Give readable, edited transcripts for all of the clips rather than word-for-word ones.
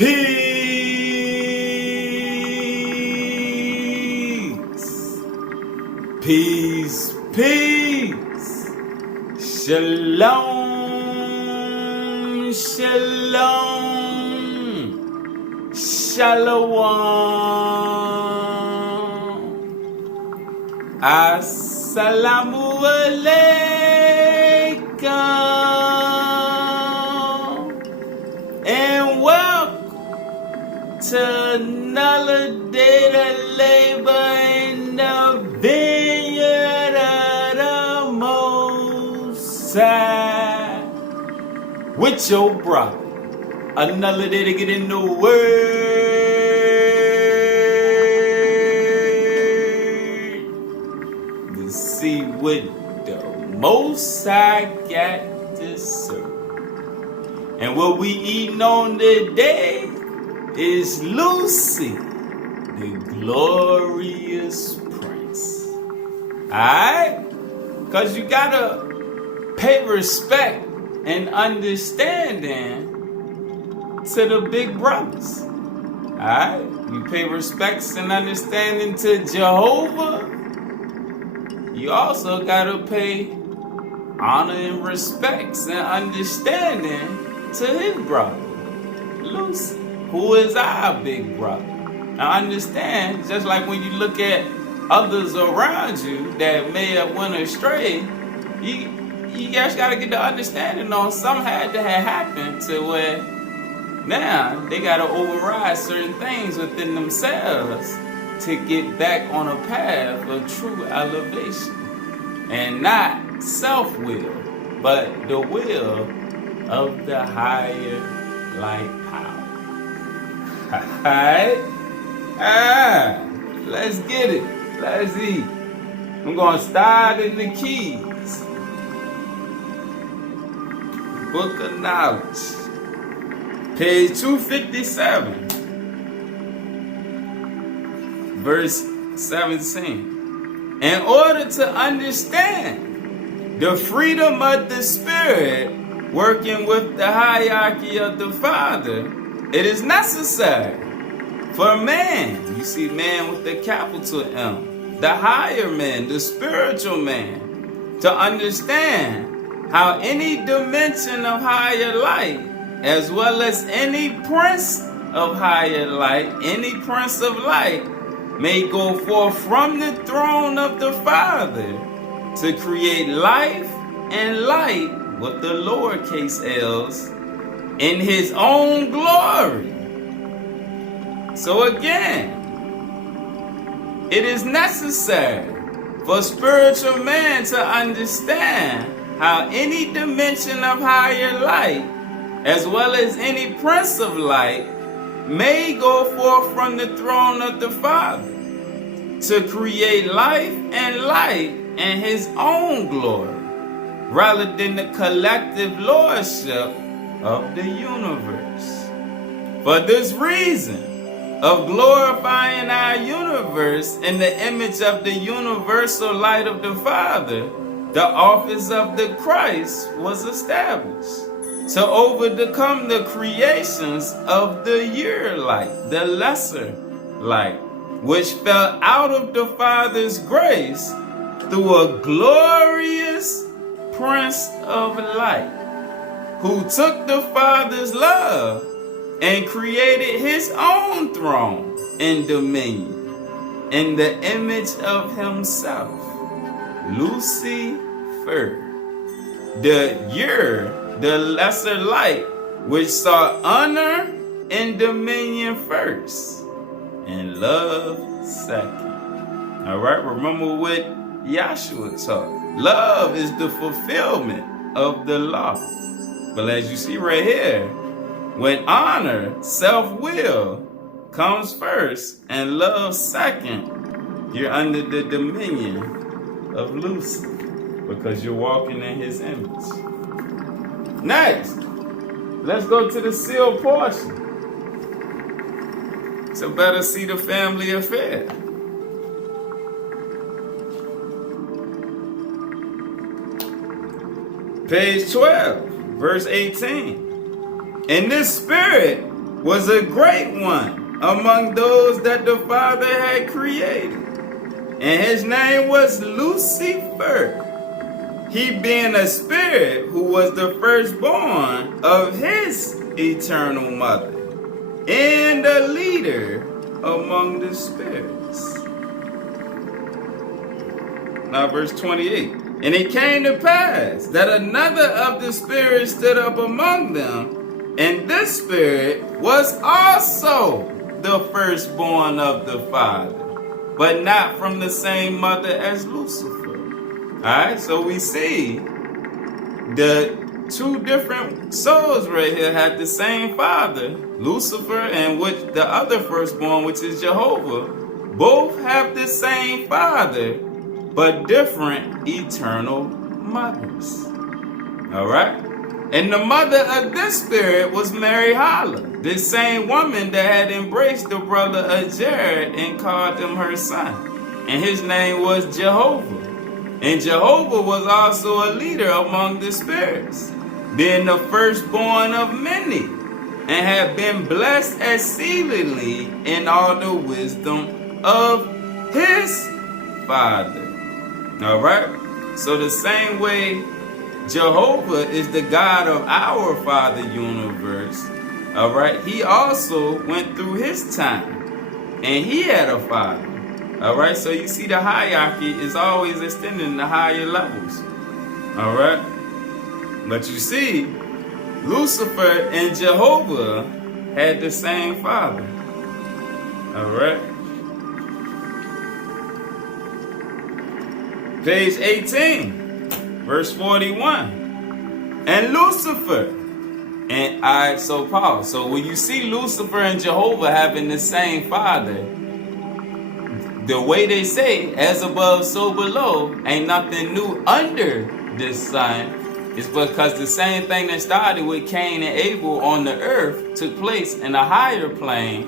Peace, peace. Shalom, shalom, shalom. Assalamu alaikum. And welcome to another day to labor in the vineyard of the Most High. With your brother, another day to get in the Word to see what the Most High got to serve. And what we eating on today is Luci, the glorious prince. Alright? Because you gotta pay respect and understanding to the big brothers. Alright? You pay respects and understanding to Jehovah. You also gotta pay honor and respects and understanding to his brother, Luci, who is our big brother. Now understand, just like when you look at others around you that may have went astray, you guys got to get the understanding on some had to have happened to where now they got to override certain things within themselves to get back on a path of true elevation. And not self-will, but the will of the higher light power. Alright? Let's get it. Let's eat. I'm going to start in the keys. Book of Knowledge. Page 257. Verse 17. In order to understand the freedom of the Spirit working with the hierarchy of the Father, it is necessary for man, you see man with the capital M, the higher man, the spiritual man, to understand how any dimension of higher light, as well as any prince of higher light, any prince of light, may go forth from the throne of the Father to create life and light with the lowercase l's in his own glory. So again, it is necessary for spiritual man to understand how any dimension of higher light, as well as any prince of light, may go forth from the throne of the Father to create life and light in his own glory, rather than the collective lordship of the universe. For this reason of glorifying our universe in the image of the universal light of the Father, the office of the Christ was established to overcome the creations of the year light, the lesser light, which fell out of the Father's grace through a glorious Prince of Light, who took the Father's love and created his own throne and dominion in the image of himself, Lucifer, the year, the lesser light, which saw honor and dominion first and love second. All right, remember what Yahshua taught. Love is the fulfillment of the law. But as you see right here, when honor, self-will, comes first and love second, you're under the dominion of Luci because you're walking in his image. Next, let's go to the sealed portion. It's a better see the family affair. Page 12, verse 18. In this spirit was a great one among those that the Father had created, and his name was Lucifer. He being a spirit who was the firstborn of his eternal mother, and a leader among the spirits. Now verse 28. And it came to pass that another of the spirits stood up among them, and this spirit was also the firstborn of the Father, but not from the same mother as Lucifer. Alright, so we see the two different souls right here had the same father, Lucifer, and which the other firstborn, which is Jehovah, both have the same father, but different eternal mothers. Alright? And the mother of this spirit was Mary Hala, this same woman that had embraced the brother of Jared and called him her son. And his name was Jehovah. And Jehovah was also a leader among the spirits, being the firstborn of many, and had been blessed exceedingly in all the wisdom of his Father. Alright? So the same way Jehovah is the God of our Father universe, alright, he also went through his time, and he had a father. Alright, so you see the hierarchy is always extending to higher levels. Alright? But you see, Lucifer and Jehovah had the same father. Alright? Page 18. Verse 41. And Lucifer. And so Paul. So when you see Lucifer and Jehovah having the same father, the way they say, as above, so below, ain't nothing new under the sun, is because the same thing that started with Cain and Abel on the earth took place in a higher plane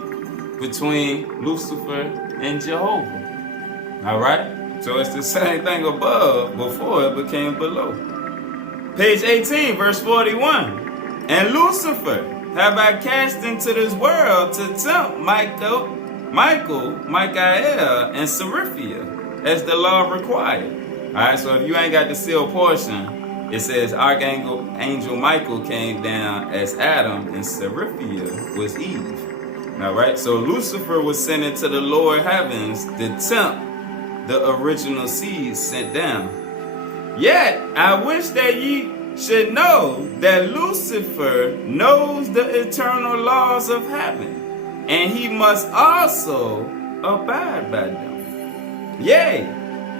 between Lucifer and Jehovah. Alright? So it's the same thing above before it became below. Page 18, verse 41. And Lucifer have I cast into this world to tempt Michael, Michael, and Sophia, as the law required. Alright, so if you ain't got the sealed portion, it says Archangel Michael came down as Adam, and Sophia was Eve. Alright, so Lucifer was sent into the lower heavens to tempt the original seed sent down. Yet I wish that ye should know that Lucifer knows the eternal laws of heaven, and he must also abide by them. Yea,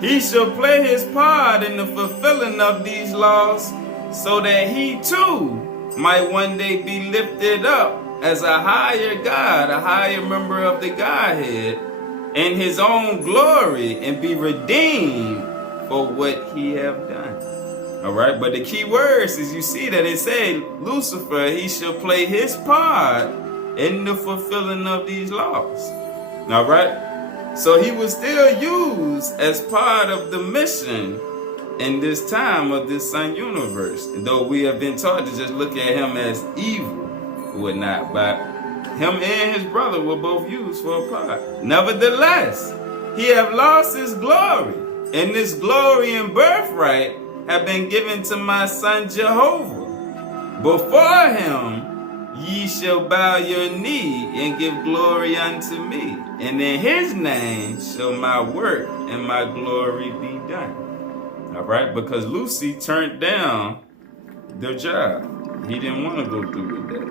he shall play his part in the fulfilling of these laws, so that he too might one day be lifted up as a higher God, a higher member of the Godhead, in his own glory, and be redeemed for what he have done. Alright, but the key words is you see that it say Lucifer, he shall play his part in the fulfilling of these laws. Alright, so he was still used as part of the mission in this time of this sun universe, though we have been taught to just look at him as evil or whatnot, but him and his brother were both used for a part. Nevertheless, he have lost his glory, and this glory and birthright have been given to my son Jehovah. Before him ye shall bow your knee and give glory unto me, and in his name shall my work and my glory be done. Alright, because Lucy turned down the job. He didn't want to go through with that.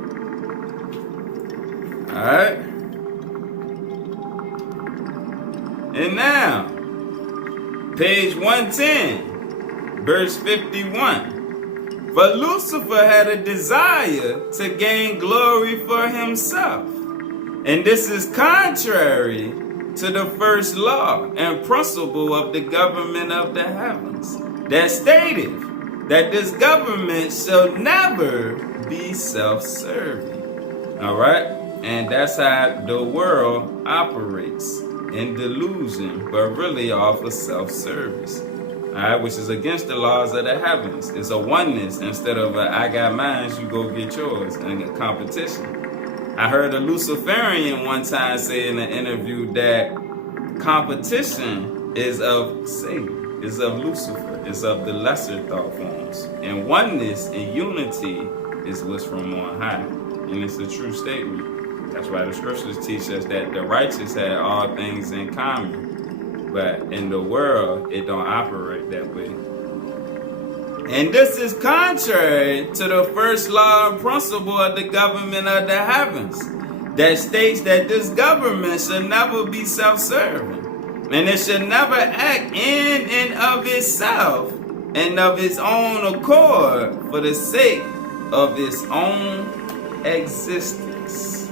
Alright. And now, page 110, verse 51. For Lucifer had a desire to gain glory for himself. And this is contrary to the first law and principle of the government of the heavens, that stated that this government shall never be self-serving. Alright? And that's how the world operates, in delusion, but really off of self-service. Alright, which is against the laws of the heavens. It's a oneness instead of a I got mine, you go get yours, and a competition. I heard a Luciferian one time say in an interview that competition is of Satan, is of Lucifer, is of the lesser thought forms. And oneness and unity is what's from on high. And it's a true statement. That's why the scriptures teach us that the righteous had all things in common. But in the world, it don't operate that way. And this is contrary to the first law and principle of the government of the heavens, that states that this government should never be self-serving, and it should never act in and of itself and of its own accord for the sake of its own existence.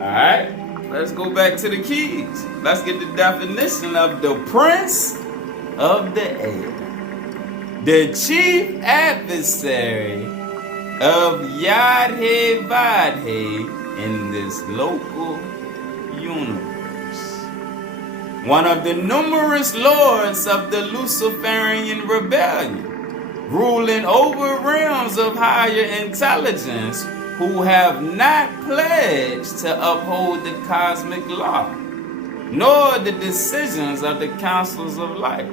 Alright, let's go back to the keys. Let's get the definition of the prince of the air. The chief adversary of Yad-He-Vad-He in this local universe. One of the numerous lords of the Luciferian rebellion, ruling over realms of higher intelligence who have not pledged to uphold the cosmic law, nor the decisions of the councils of life.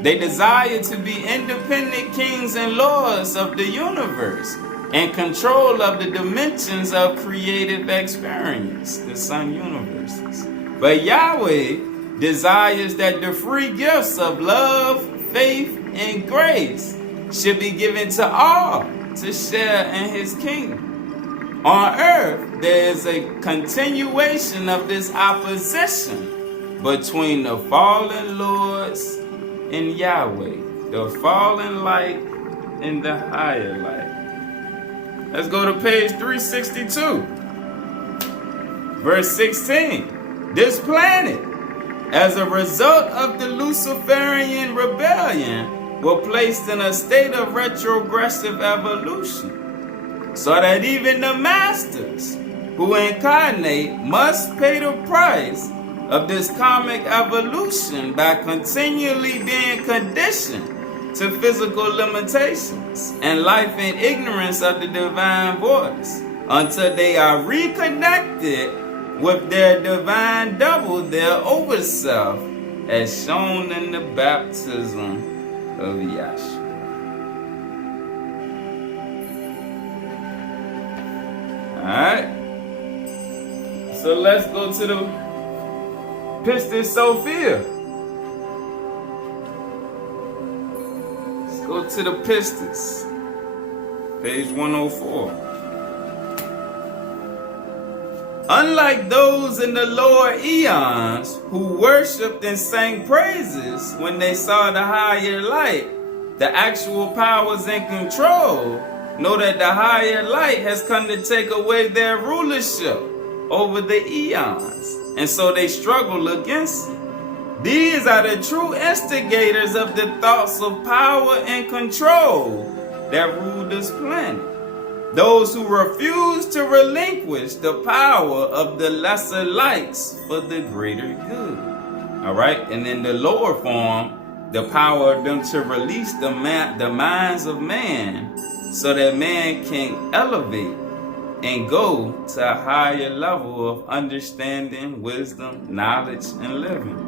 They desire to be independent kings and lords of the universe and control of the dimensions of creative experience, the sun universes. But Yahweh desires that the free gifts of love, faith, and grace should be given to all to share in his kingdom. On earth, there is a continuation of this opposition between the fallen lords and Yahweh, the fallen light and the higher light. Let's go to page 362, verse 16. This planet, as a result of the Luciferian rebellion, were placed in a state of retrogressive evolution, so that even the masters who incarnate must pay the price of this karmic evolution by continually being conditioned to physical limitations and life in ignorance of the divine voice until they are reconnected with their divine double, their overself, as shown in the baptism of Yahshua. Alright, so let's go to the Pistis Sophia. Let's go to the Pistis, page 104. Unlike those in the lower eons who worshipped and sang praises when they saw the higher light, the actual powers in control know that the higher light has come to take away their rulership over the eons, and so they struggle against it. These are the true instigators of the thoughts of power and control that rule this planet. Those who refuse to relinquish the power of the lesser lights for the greater good. Alright, and in the lower form, the power of them to release the minds of man so that man can elevate and go to a higher level of understanding, wisdom, knowledge, and living.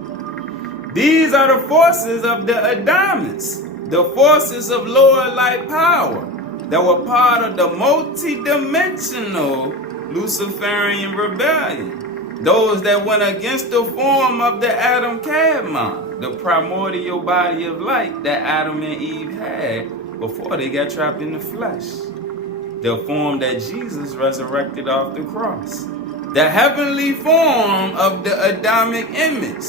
These are the forces of the Adamites, the forces of lower light power that were part of the multi-dimensional Luciferian rebellion. Those that went against the form of the Adam Kadmon, the primordial body of light that Adam and Eve had before they got trapped in the flesh. The form that Jesus resurrected off the cross. The heavenly form of the Adamic image,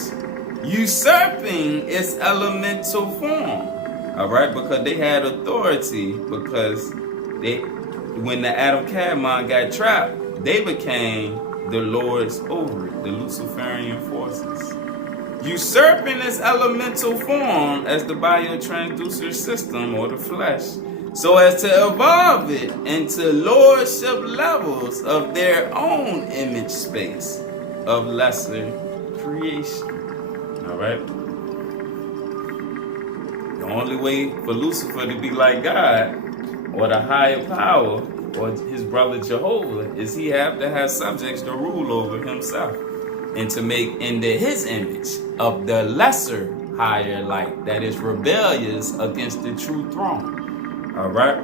usurping its elemental form. Alright, because they had authority, because when the Adam Kadmon got trapped, they became the lords over it, the Luciferian forces. Usurping its elemental form as the biotransducer system or the flesh, so as to evolve it into lordship levels of their own image space of lesser creation. Alright? The only way for Lucifer to be like God, or the higher power, or his brother Jehovah, is he have to have subjects to rule over himself and to make into his image of the lesser higher light that is rebellious against the true throne. All right.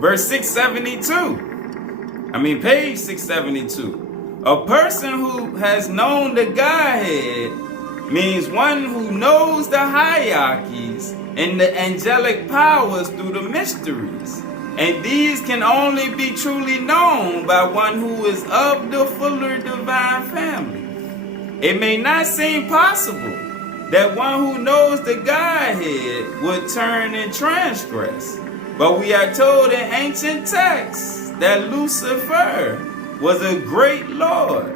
Verse 672. Page 672. A person who has known the Godhead means one who knows the hierarchies and the angelic powers through the mysteries. And these can only be truly known by one who is of the fuller divine family. It may not seem possible that one who knows the Godhead would turn and transgress. But we are told in ancient texts that Lucifer was a great Lord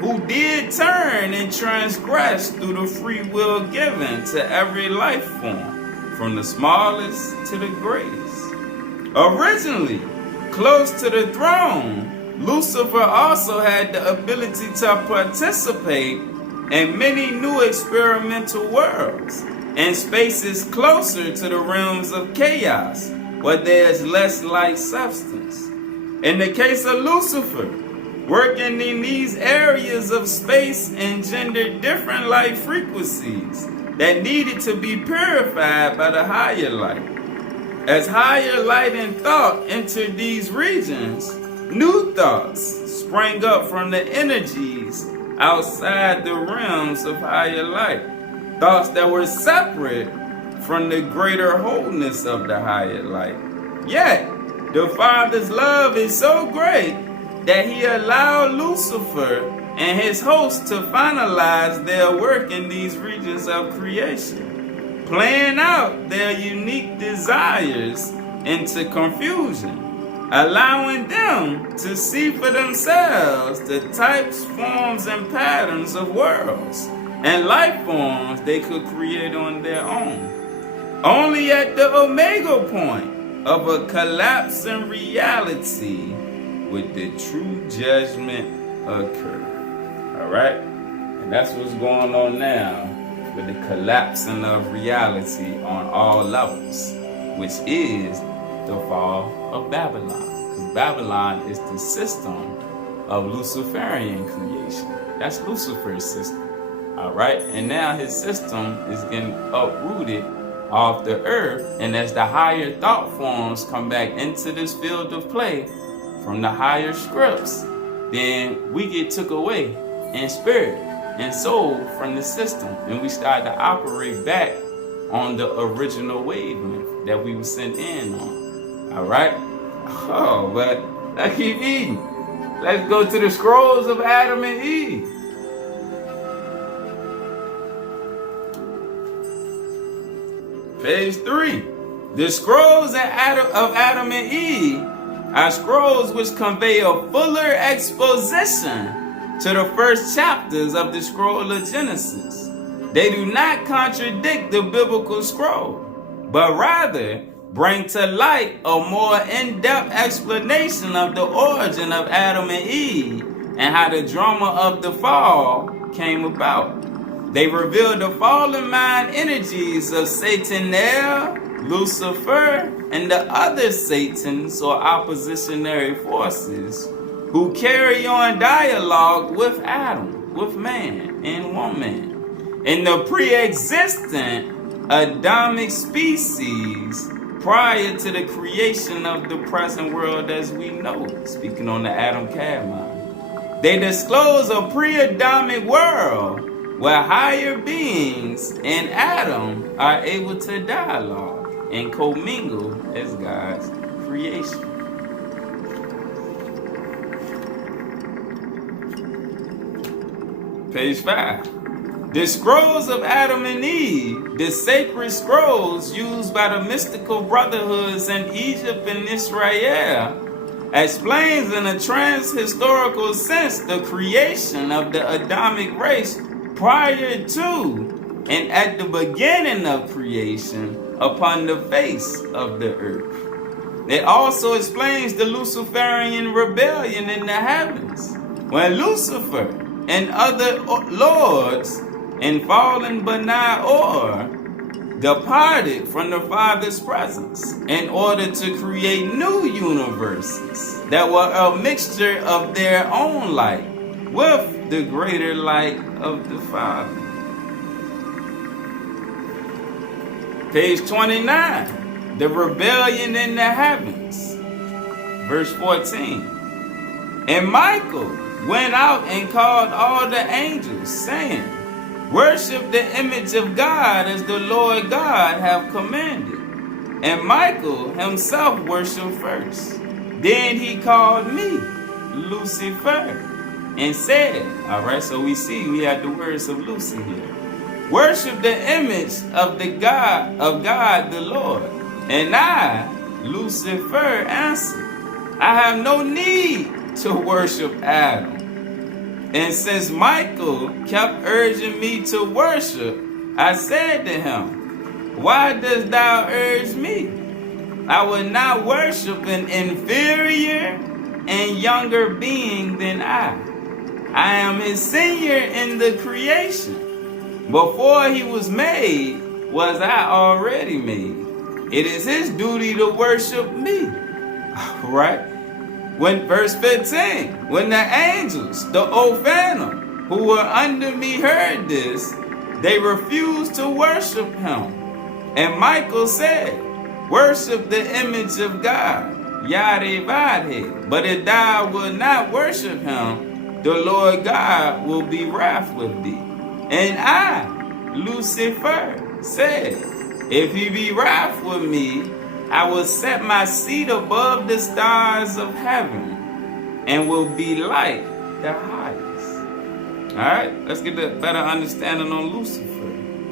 who did turn and transgress through the free will given to every life form, from the smallest to the greatest. Originally, close to the throne, Lucifer also had the ability to participate in many new experimental worlds and spaces closer to the realms of chaos, where there's less light substance. In the case of Lucifer, working in these areas of space engendered different light frequencies that needed to be purified by the higher light. As higher light and thought entered these regions, new thoughts sprang up from the energies outside the realms of higher light, thoughts that were separate from the greater wholeness of the higher light. Yet, the Father's love is so great that he allowed Lucifer and his hosts to finalize their work in these regions of creation, playing out their unique desires into confusion, allowing them to see for themselves the types, forms, and patterns of worlds and life forms they could create on their own. Only at the omega point of a collapse in reality would the true judgment occur. All right? And that's what's going on now with the collapsing of reality on all levels, which is the fall of Babylon. Because Babylon is the system of Luciferian creation. That's Lucifer's system. All right? And now his system is getting uprooted off the earth, and as the higher thought forms come back into this field of play from the higher scripts, then we get took away in spirit and soul from the system, and we start to operate back on the original wavelength that we were sent in on. All right? Oh, but let's keep eating. Let's go to the scrolls of Adam and Eve. Page 3. The scrolls of Adam and Eve are scrolls which convey a fuller exposition to the first chapters of the scroll of Genesis. They do not contradict the biblical scroll, but rather bring to light a more in-depth explanation of the origin of Adam and Eve and how the drama of the fall came about. They reveal the fallen mind energies of Satan, Lucifer, and the other Satans or oppositionary forces who carry on dialogue with Adam, with man and woman, in the pre-existent Adamic species prior to the creation of the present world as we know it, speaking on the Adam-Cav mind. They disclose a pre-Adamic world where higher beings and Adam are able to dialogue and commingle as God's creation. Page 5. The scrolls of Adam and Eve, the sacred scrolls used by the mystical brotherhoods in Egypt and Israel, explains in a trans-historical sense the creation of the Adamic race prior to and at the beginning of creation upon the face of the earth. It also explains the Luciferian rebellion in the heavens, when Lucifer and other lords in fallen bnai departed from the Father's presence in order to create new universes that were a mixture of their own light with the greater light of the Father. Page 29, the rebellion in the heavens. Verse 14. And Michael went out and called all the angels, saying, worship the image of God as the Lord God hath commanded. And Michael himself worshiped first. Then he called me Lucifer and said, all right, so we have the words of Luci here. Worship the image of God the Lord. And I, Lucifer, answered, I have no need to worship Adam. And since Michael kept urging me to worship, I said to him, why dost thou urge me? I will not worship an inferior and younger being than I. I am his senior in the creation. Before he was made, was I already made. It is his duty to worship me. Right? When verse 15, when the angels, the Ophanim, who were under me heard this, they refused to worship him. And Michael said, worship the image of God, Yadevadhe. But if thou wilt not worship him, the Lord God will be wrath with thee. And I, Lucifer, said, if he be wrath with me, I will set my seat above the stars of heaven and will be like the highest. All right, let's get a better understanding on Lucifer.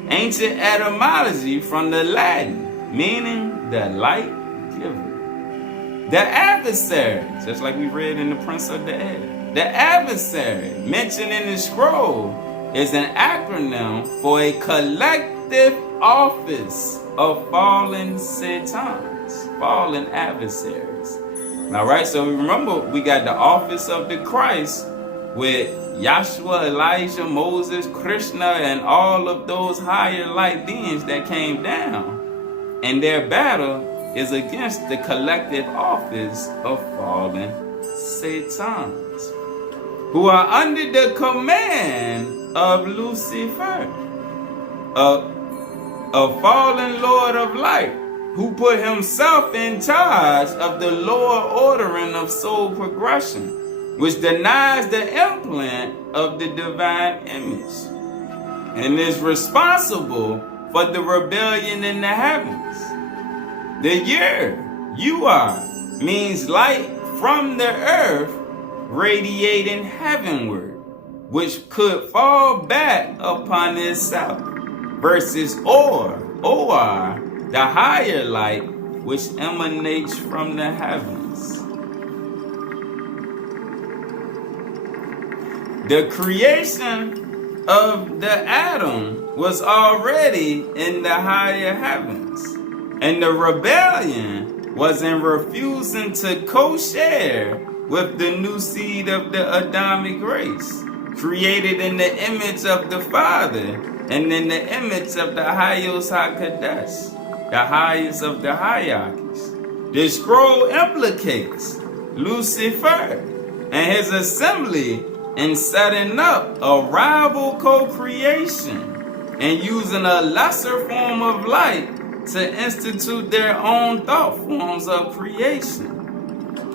Ancient etymology from the Latin, meaning the light giver. The adversary, just like we read in the Prince of the Air. The adversary mentioned in the scroll is an acronym for a collective office of fallen satans, fallen adversaries. All right, so remember we got the office of the Christ with Yahshua, Elijah, Moses, Krishna, and all of those higher light beings that came down. And their battle is against the collective office of fallen satans, who are under the command of Lucifer, a fallen Lord of light, who put himself in charge of the lower ordering of soul progression, which denies the implant of the divine image, and is responsible for the rebellion in the heavens. The year you are means light from the earth radiating heavenward, which could fall back upon itself, versus or the higher light which emanates from the heavens. The creation of the atom was already in the higher heavens, and the rebellion was in refusing to co-share with the new seed of the Adamic race, created in the image of the Father and in the image of the Hayos HaKadosh, the highest of the hierarchies. The scroll implicates Lucifer and his assembly in setting up a rival co-creation and using a lesser form of light to institute their own thought forms of creation.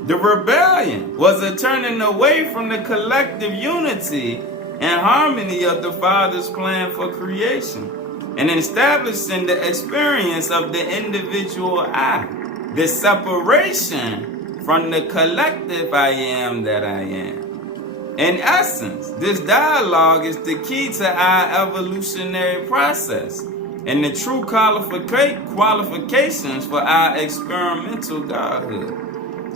The rebellion was a turning away from the collective unity and harmony of the Father's plan for creation, and establishing the experience of the individual I, the separation from the collective I am that I am. In essence, this dialogue is the key to our evolutionary process and the true qualifications for our experimental godhood,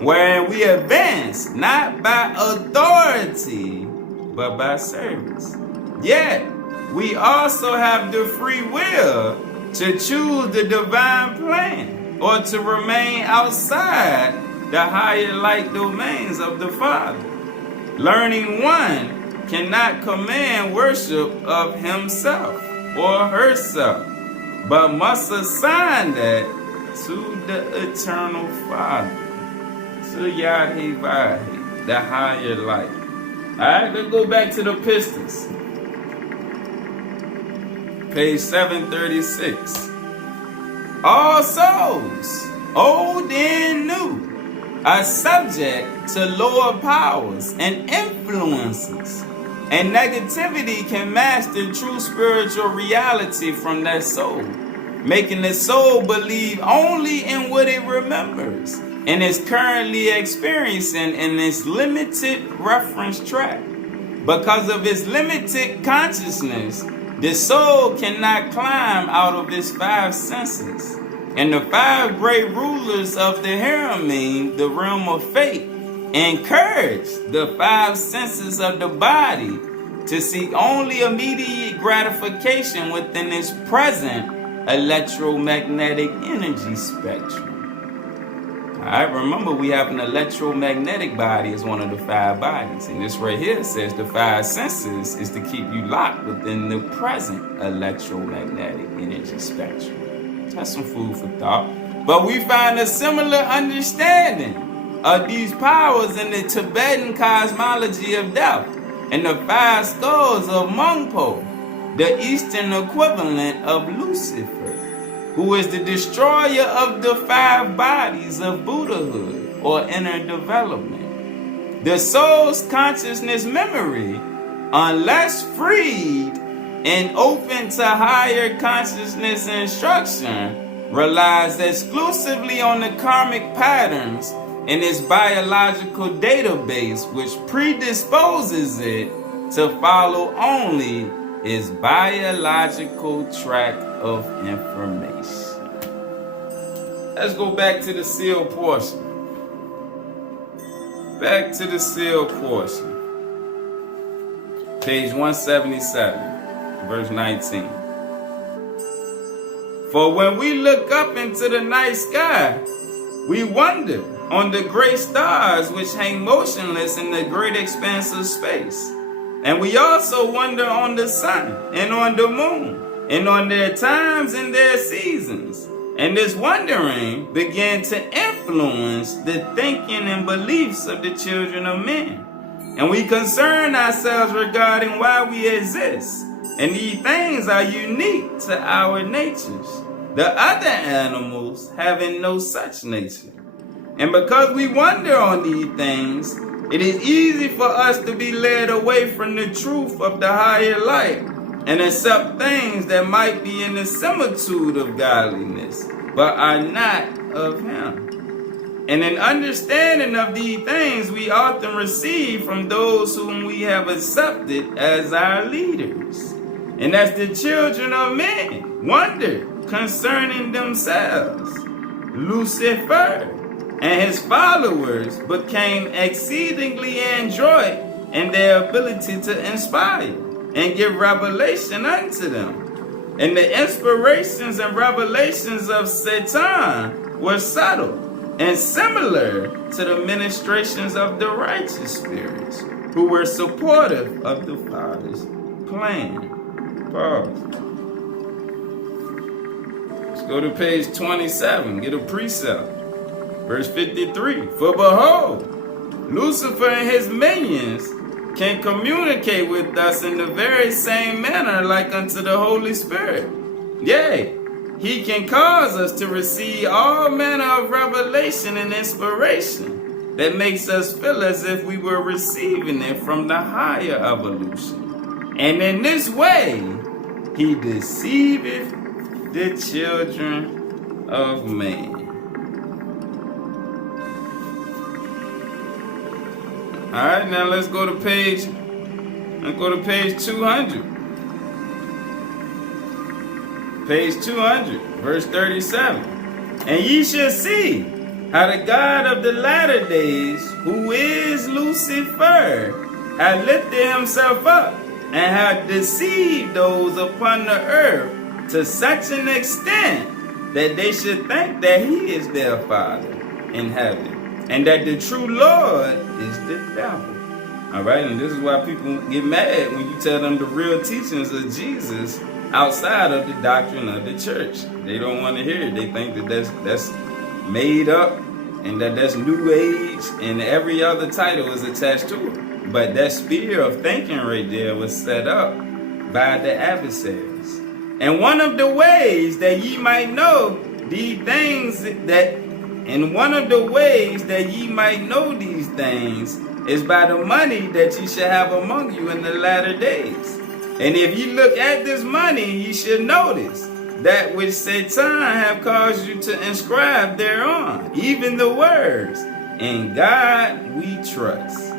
wherein we advance not by authority, but by service. Yet, we also have the free will to choose the divine plan or to remain outside the higher light domains of the Father. Learning one cannot command worship of himself or herself, but must assign that to the eternal Father, to Yad-Heh-Vahe, the higher light. Alright, let's go back to the Pistis. Page 736. All souls, old and new, are subject to lower powers and influences, and negativity can master true spiritual reality from that soul, making the soul believe only in what it remembers and is currently experiencing in its limited reference track. Because of its limited consciousness, the soul cannot climb out of its five senses. And the five great rulers of the harem, the realm of fate, encourage the five senses of the body to seek only immediate gratification within its present electromagnetic energy spectrum. Alright, remember we have an electromagnetic body as one of the five bodies. And this right here says the five senses is to keep you locked within the present electromagnetic energy spectrum. That's some food for thought. But we find a similar understanding of these powers in the Tibetan cosmology of death and the five skulls of Mongpo, the Eastern equivalent of Lucifer, who is the destroyer of the five bodies of Buddhahood or inner development. The soul's consciousness memory, unless freed and open to higher consciousness instruction, relies exclusively on the karmic patterns in its biological database, which predisposes it to follow only its biological track of information. Let's go back to the sealed portion. Back to the sealed portion. Page 177, verse 19. For when we look up into the night sky, we wonder on the great stars which hang motionless in the great expanse of space. And we also wonder on the sun and on the moon and on their times and their seasons. And this wondering began to influence the thinking and beliefs of the children of men. And we concern ourselves regarding why we exist. And these things are unique to our natures, the other animals having no such nature. And because we wonder on these things, it is easy for us to be led away from the truth of the higher light and accept things that might be in the similitude of godliness, but are not of Him. And an understanding of these things we often receive from those whom we have accepted as our leaders. And as the children of men wonder concerning themselves, Lucifer and his followers became exceedingly adroit in their ability to inspire and give revelation unto them. And the inspirations and revelations of Satan were subtle and similar to the ministrations of the righteous spirits, who were supportive of the Father's plan. Pause. Let's go to page 27, get a precept. Verse 53, for behold, Lucifer and his minions can communicate with us in the very same manner like unto the Holy Spirit. Yea, he can cause us to receive all manner of revelation and inspiration that makes us feel as if we were receiving it from the higher evolution. And in this way, he deceiveth the children of man. All right, now let's go to page 200. Page 200, verse 37. And ye shall see how the God of the latter days, who is Lucifer, hath lifted himself up and hath deceived those upon the earth to such an extent that they should think that he is their Father in heaven, and that the true Lord is the devil. All right, and this is why people get mad when you tell them the real teachings of Jesus outside of the doctrine of the church. They don't want to hear it. They think that that's made up and that's new age and every other title is attached to it. But that sphere of thinking right there was set up by the adversaries. And one of the ways that ye might know these things is by the money that ye shall have among you in the latter days. And if ye look at this money, ye should notice that which Satan have caused you to inscribe thereon, even the words, in God we trust.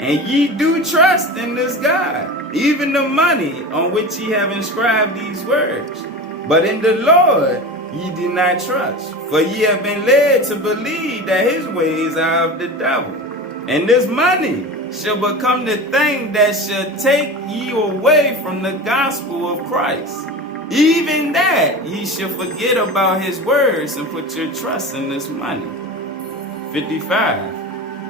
And ye do trust in this God, even the money on which ye have inscribed these words. But in the Lord ye do not trust, for ye have been led to believe that his ways are of the devil. And this money shall become the thing that shall take ye away from the gospel of Christ. Even that ye shall forget about his words and put your trust in this money. 55.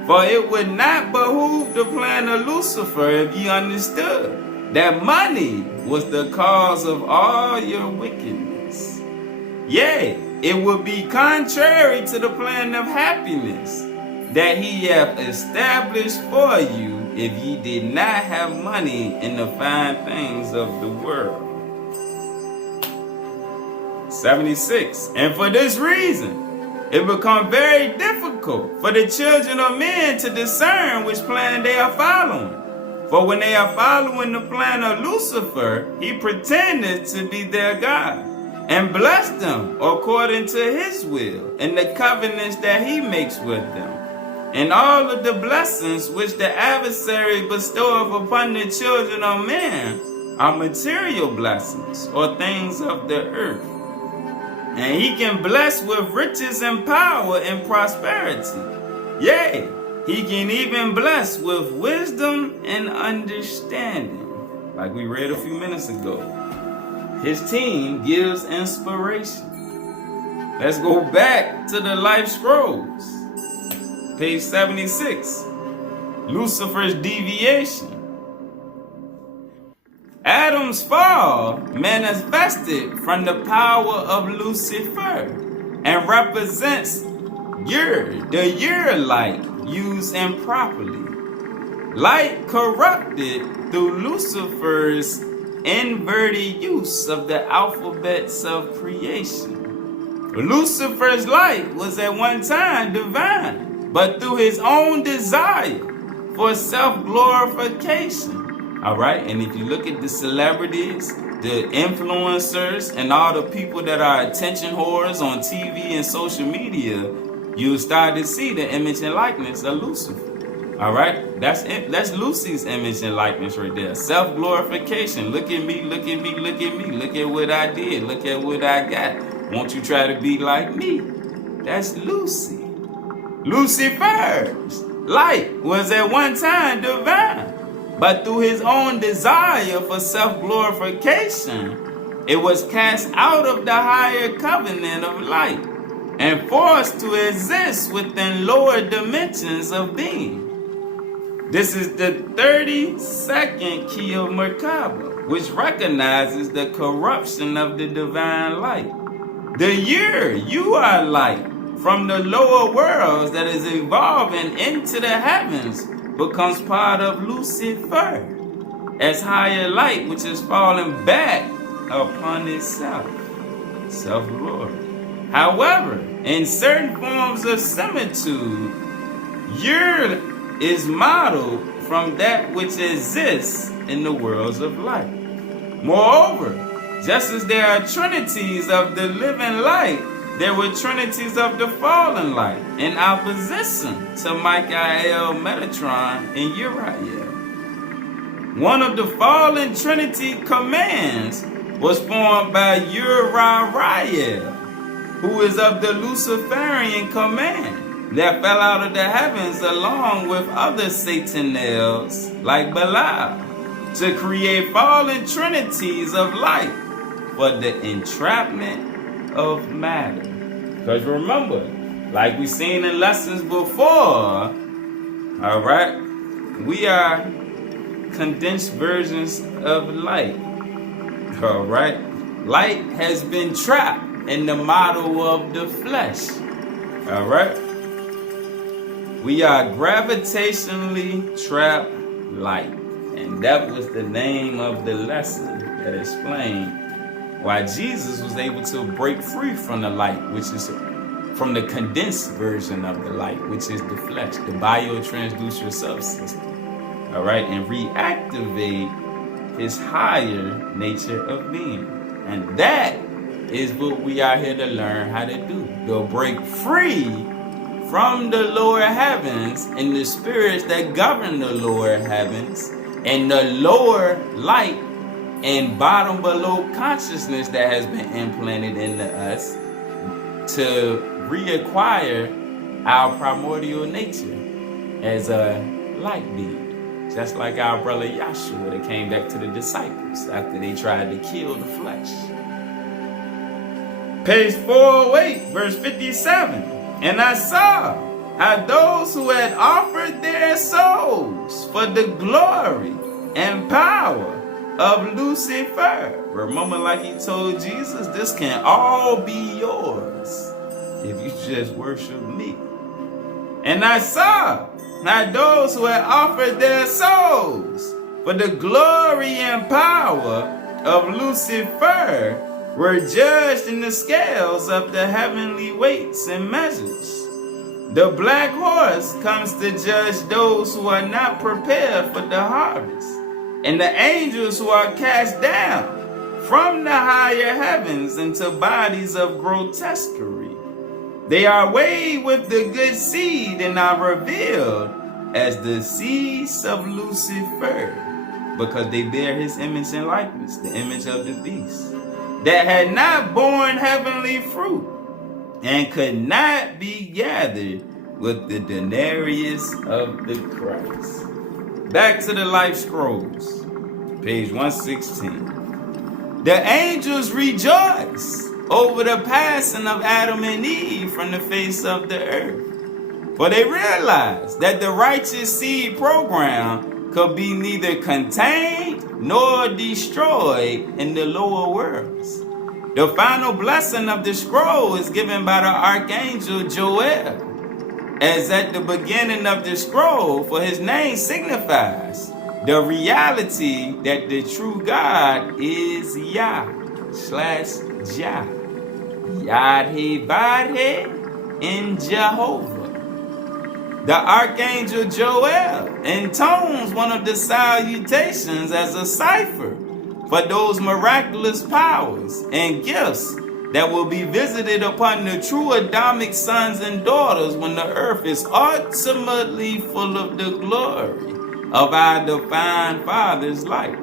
For it would not behoove the plan of Lucifer if ye understood that money was the cause of all your wickedness. Yea, it would be contrary to the plan of happiness that he hath established for you if ye did not have money in the fine things of the world. 76. And for this reason, it becomes very difficult for the children of men to discern which plan they are following. For when they are following the plan of Lucifer, he pretended to be their God and blessed them according to his will and the covenants that he makes with them. And all of the blessings which the adversary bestoweth upon the children of men are material blessings or things of the earth. And he can bless with riches and power and prosperity. Yea, he can even bless with wisdom and understanding. Like we read a few minutes ago. His team gives inspiration. Let's go back to the Life Scrolls. Page 76. Lucifer's deviation. Adam's fall manifested from the power of Lucifer and represents the light used improperly. Light corrupted through Lucifer's inverted use of the alphabets of creation. Lucifer's light was at one time divine, but through his own desire for self-glorification. All right, and if you look at the celebrities, the influencers, and all the people that are attention whores on TV and social media, you'll start to see the image and likeness of Lucifer. All right, that's Lucy's image and likeness right there. Self-glorification. Look at me, look at me, look at me. Look at what I did. Look at what I got. Won't you try to be like me? That's Lucy. Lucifer's light was at one time divine, but through his own desire for self-glorification, it was cast out of the higher covenant of light and forced to exist within lower dimensions of being. This is the 32nd key of Merkaba, which recognizes the corruption of the divine light. The year you are light from the lower worlds that is evolving into the heavens becomes part of Lucifer as higher light, which is falling back upon itself, self-glory. However, in certain forms of similitude, your is modeled from that which exists in the worlds of light. Moreover, just as there are trinities of the living light, there were trinities of the fallen light in opposition to Michael, Metatron, and Uriel. One of the fallen trinity commands was formed by Uriel, who is of the Luciferian command that fell out of the heavens along with other Satanels like Belial to create fallen trinities of light for the entrapment of matter. Because remember, like we've seen in lessons before, all right, we are condensed versions of light, all right? light has been trapped in the model of the flesh. All right? We are gravitationally trapped light. And that was the name of the lesson that explained why Jesus was able to break free from the light, which is from the condensed version of the light, which is the flesh, the biotransducer subsystem. All right? And reactivate his higher nature of being. And that is what we are here to learn how to do. To break free from the lower heavens and the spirits that govern the lower heavens and the lower light and bottom below consciousness that has been implanted into us to reacquire our primordial nature as a light being. Just like our brother Yahshua that came back to the disciples after they tried to kill the flesh. Page 408, verse 57. And I saw how those who had offered their souls for the glory and power of Lucifer. Remember, like he told Jesus, this can all be yours if you just worship me. And I saw how those who had offered their souls for the glory and power of Lucifer were judged in the scales of the heavenly weights and measures. The black horse comes to judge those who are not prepared for the harvest, and the angels who are cast down from the higher heavens into bodies of grotesquerie. They are weighed with the good seed and are revealed as the seeds of Lucifer, because they bear his image and likeness, the image of the beast, that had not borne heavenly fruit, and could not be gathered with the denarius of the Christ. Back to the Life Scrolls, page 116. The angels rejoice over the passing of Adam and Eve from the face of the earth, for they realize that the righteous seed program could be neither contained nor destroyed in the lower worlds. The final blessing of the scroll is given by the archangel Joel, as at the beginning of the scroll, for his name signifies the reality that the true God is Yah/Jah, Yad-He-Bad-He in Jehovah. The archangel Joel intones one of the salutations as a cipher for those miraculous powers and gifts that will be visited upon the true Adamic sons and daughters when the earth is ultimately full of the glory of our divine Father's light.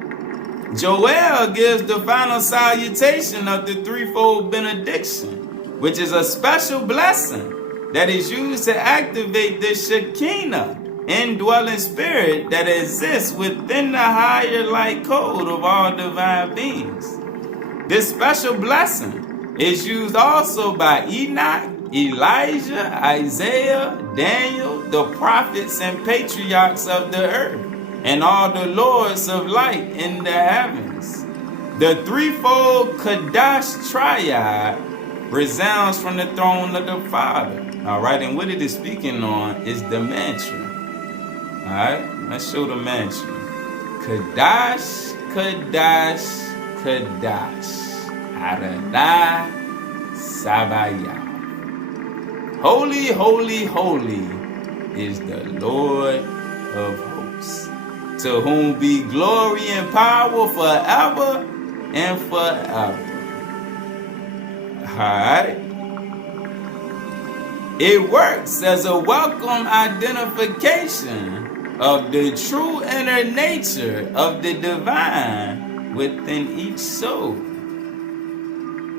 Joel gives the final salutation of the threefold benediction, which is a special blessing that is used to activate the Shekinah, indwelling spirit that exists within the higher light code of all divine beings. This special blessing is used also by Enoch, Elijah, Isaiah, Daniel, the prophets and patriarchs of the earth, and all the lords of light in the heavens. The threefold Kadash triad resounds from the throne of the Father. All right, and what it is speaking on is the mantra. All right, let's show the mantra. Kadash, Kadash, Kadash, Adonai Sabaoth. Holy, holy, holy is the Lord of hosts, to whom be glory and power forever and forever. All right. It works as a welcome identification of the true inner nature of the divine within each soul.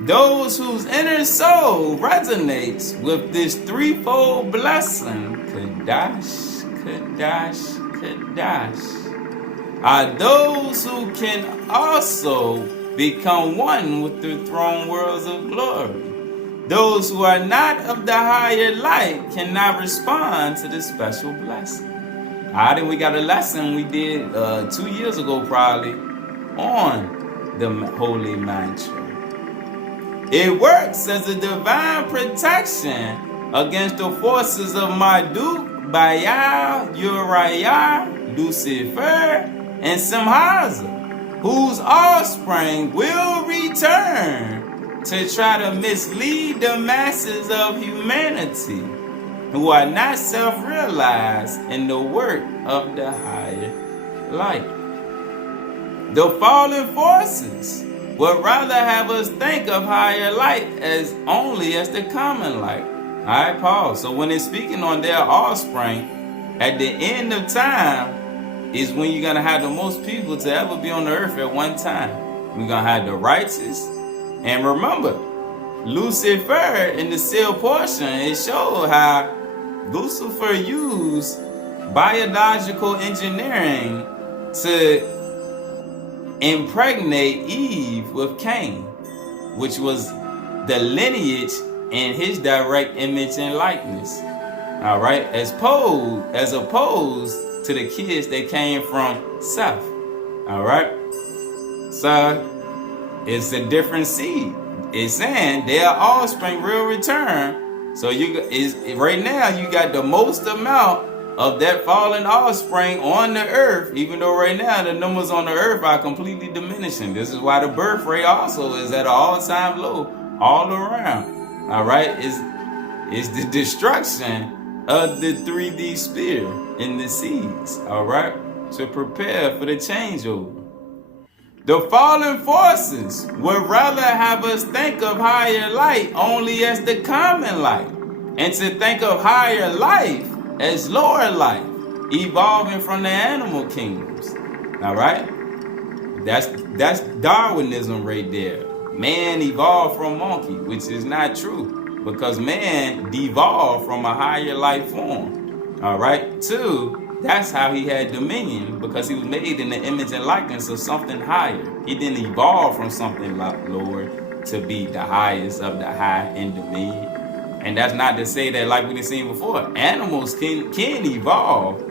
Those whose inner soul resonates with this threefold blessing, Kadash, Kadash, Kadash, are those who can also become one with the throne worlds of glory. Those who are not of the higher light cannot respond to this special blessing. All right, and we got a lesson we did 2 years ago probably on the holy mantra. It works as a divine protection against the forces of Marduk, Baal, Uriah, Lucifer, and Simhaza, whose offspring will return to try to mislead the masses of humanity who are not self-realized in the work of the higher light. The fallen forces would rather have us think of higher light as only as the common light. Alright, pause. So when it's speaking on their offspring, at the end of time is when you're going to have the most people to ever be on the earth at one time. We're going to have the righteous. And remember, Lucifer in the sealed portion, it showed how Lucifer used biological engineering to impregnate Eve with Cain, which was the lineage in his direct image and likeness. All right, as opposed to the kids that came from Seth. All right, so it's a different seed. It's saying their offspring will return. So right now you got the most amount of that fallen offspring on the earth, even though right now the numbers on the earth are completely diminishing. This is why the birth rate also is at an all-time low all around. All right, it's the destruction of the 3D sphere in the seeds. All right, to prepare for the changeover. The fallen forces would rather have us think of higher light only as the common light, and to think of higher life as lower life, evolving from the animal kingdoms. All right, that's Darwinism right there. Man evolved from monkey, which is not true, because man devolved from a higher life form. All right, 2. That's how he had dominion, because he was made in the image and likeness of something higher. He didn't evolve from something lower to be the highest of the high in dominion. And that's not to say that, like we've seen before, animals can evolve,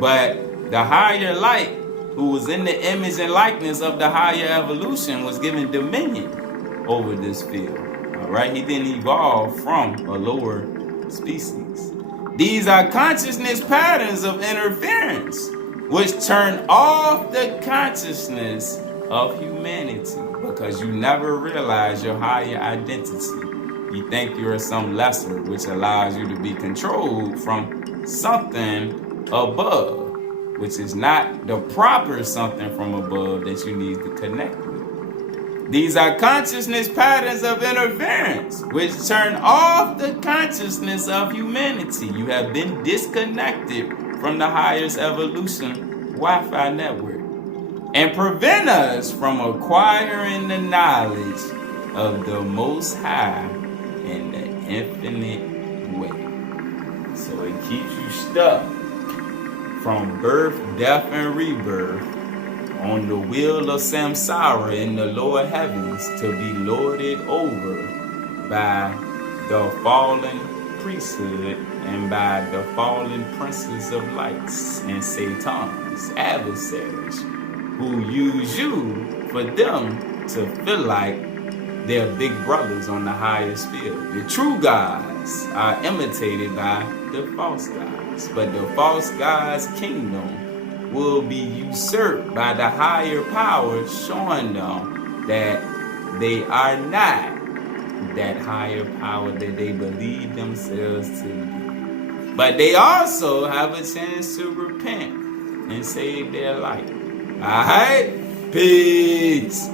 but the higher light, who was in the image and likeness of the higher evolution, was given dominion over this field. All right, he didn't evolve from a lower species. These are consciousness patterns of interference, which turn off the consciousness of humanity, because you never realize your higher identity. You think you're some lesser, which allows you to be controlled from something above, which is not the proper something from above that you need to connect with. These are consciousness patterns of interference, which turn off the consciousness of humanity. You have been disconnected from the highest evolution Wi-Fi network, and prevent us from acquiring the knowledge of the Most High in the infinite way. So it keeps you stuck from birth, death, and rebirth on the wheel of samsara in the lower heavens, to be lorded over by the fallen priesthood and by the fallen princes of lights and Satan's adversaries, who use you for them to feel like they're big brothers on the highest field. The true gods are imitated by the false gods, but the false gods' kingdom will be usurped by the higher power, showing them that they are not that higher power that they believe themselves to be. But they also have a chance to repent and save their life. All right? Peace.